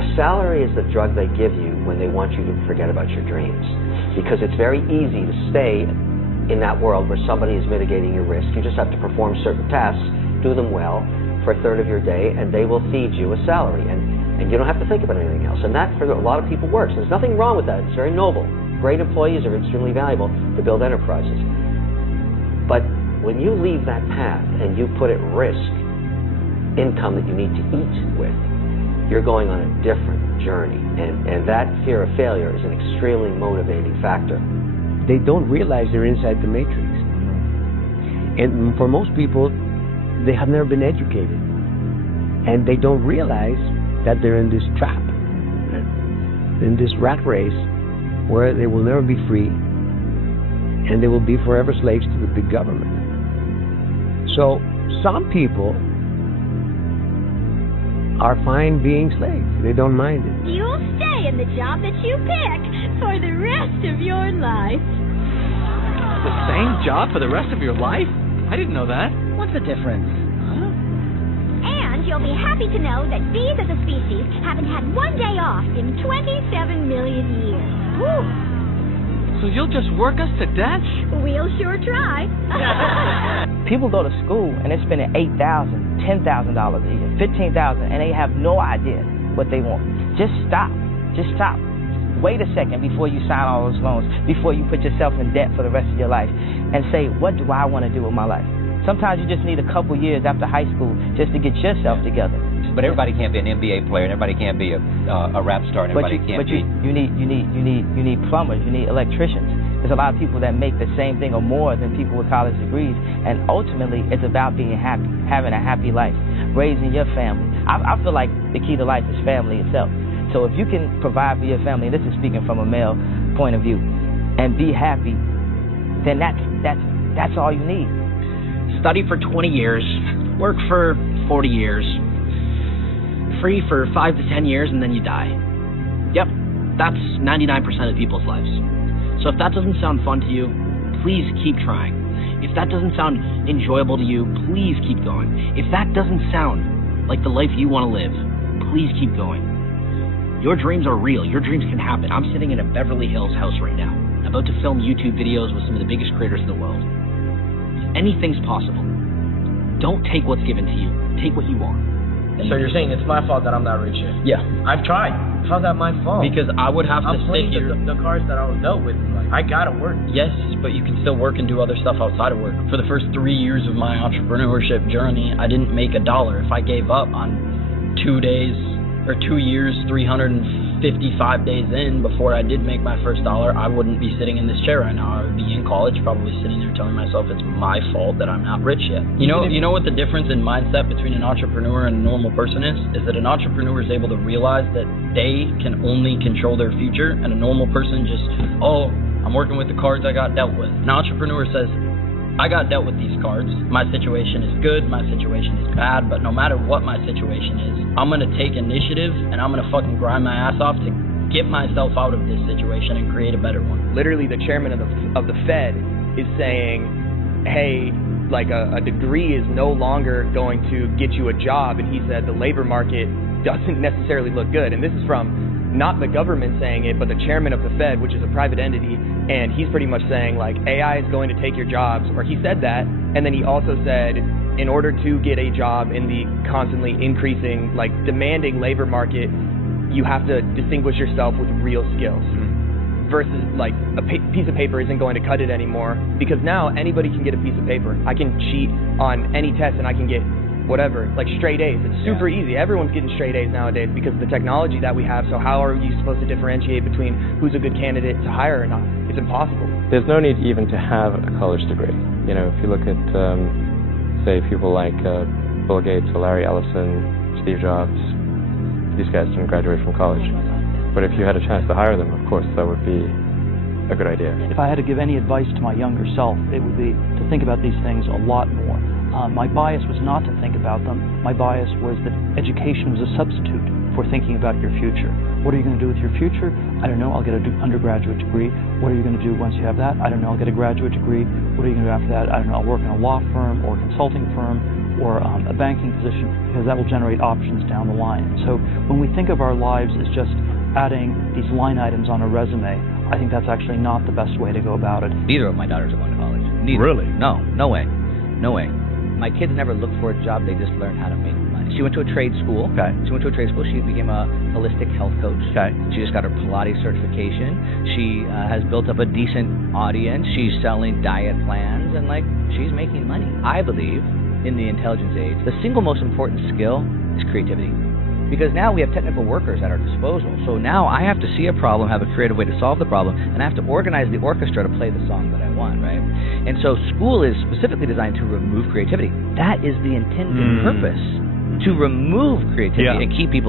A salary is the drug they give you when they want you to forget about your dreams. Because it's very easy to stay in that world where somebody is mitigating your risk. You just have to perform certain tasks, do them well for a third of your day, and they will feed you a salary. And you don't have to think about anything else. And that, for a lot of people, works. There's nothing wrong with that. It's very noble. Great employees are extremely valuable to build enterprises. But when you leave that path and you put at risk income that you need to eat with, you're going on a different journey. And that fear of failure is an extremely motivating factor. They don't realize they're inside the matrix. And for most people, they have never been educated. And they don't realize that they're in this trap, in this rat race, where they will never be free, and they will be forever slaves to the big government. So some people are fine being slaves. They don't mind it. You'll stay in the job that you pick for the rest of your life. The same job for the rest of your life? I didn't know that. What's the difference? And you'll be happy to know that bees as a species haven't had one day off in 27 million years. Woo. So you'll just work us to death? We'll sure try. People go to school and they're spending $8,000, $10,000 a year, $15,000, and they have no idea what they want. Just stop. Just stop. Wait a second before you sign all those loans, before you put yourself in debt for the rest of your life, and say, what do I want to do with my life? Sometimes you just need a couple years after high school just to get yourself together. But everybody can't be an NBA player, and everybody can't be a rap star, and everybody can't be. You need plumbers, you need electricians. There's a lot of people that make the same thing or more than people with college degrees, and ultimately it's about being happy, having a happy life, raising your family. I feel like the key to life is family itself. So if you can provide for your family, and this is speaking from a male point of view, and be happy, then that's all you need. Study for 20 years, work for 40 years, free for 5 to 10 years, and then you die. Yep, that's 99% of people's lives. So if that doesn't sound fun to you, please keep trying. If that doesn't sound enjoyable to you, please keep going. If that doesn't sound like the life you want to live, please keep going. Your dreams are real. Your dreams can happen. I'm sitting in a Beverly Hills house right now, about to film YouTube videos with some of the biggest creators in the world. Anything's possible. Don't take what's given to you. Take what you want. So you're saying it's my fault that I'm not rich yet? Yeah. I've tried. How's that my fault? Because I would have to sit here. The cards that I was dealt with. Like, I gotta work. Yes, but you can still work and do other stuff outside of work. For the first 3 years of my entrepreneurship journey, I didn't make $1. If I gave up on 2 days or 2 years, 355 days in before I did make my first $1, I wouldn't be sitting in this chair right now. I would be in college, probably sitting there telling myself it's my fault that I'm not rich yet. You know what the difference in mindset between an entrepreneur and a normal person is that an entrepreneur is able to realize that they can only control their future, and a normal person just, I'm working with the cards I got dealt with. An entrepreneur says, I got dealt with these cards. My situation is good, my situation is bad, but no matter what my situation is, I'm going to take initiative and I'm going to fucking grind my ass off to get myself out of this situation and create a better one. Literally, the chairman of the Fed is saying, hey, like a degree is no longer going to get you a job, and he said the labor market doesn't necessarily look good. And this is from not the government saying it, but the chairman of the Fed, which is a private entity, and he's pretty much saying, like, AI is going to take your jobs, or he said that, and then he also said, in order to get a job in the constantly increasing, like, demanding labor market, you have to distinguish yourself with real skills. Versus, like, a piece of paper isn't going to cut it anymore, because now anybody can get a piece of paper. I can cheat on any test, and I can get whatever, like straight A's. It's super easy. Everyone's getting straight A's nowadays because of the technology that we have. So how are you supposed to differentiate between who's a good candidate to hire or not? It's impossible. There's no need even to have a college degree. You know, if you look at, say, people like Bill Gates or Larry Ellison, Steve Jobs, these guys didn't graduate from college. But if you had a chance to hire them, of course, that would be a good idea. If I had to give any advice to my younger self, it would be to think about these things a lot more. My bias was not to think about them. My bias was that education was a substitute for thinking about your future. What are you going to do with your future? I don't know. I'll get an undergraduate degree. What are you going to do once you have that? I don't know. I'll get a graduate degree. What are you going to do after that? I don't know. I'll work in a law firm or a consulting firm or a banking position, because that will generate options down the line. So when we think of our lives as just adding these line items on a resume, I think that's actually not the best way to go about it. Neither of my daughters are going to college. Neither. Really? No way. My kids never looked for a job. They just learned how to make money. She went to a trade school. Okay. She became a holistic health coach. Okay. She just got her Pilates certification. She has built up a decent audience. She's selling diet plans, and she's making money. I believe in the intelligence age, the single most important skill is creativity. Because now we have technical workers at our disposal. So now I have to see a problem, have a creative way to solve the problem, and I have to organize the orchestra to play the song that I want, right? And so school is specifically designed to remove creativity. That is the intended purpose, to remove creativity and keep people in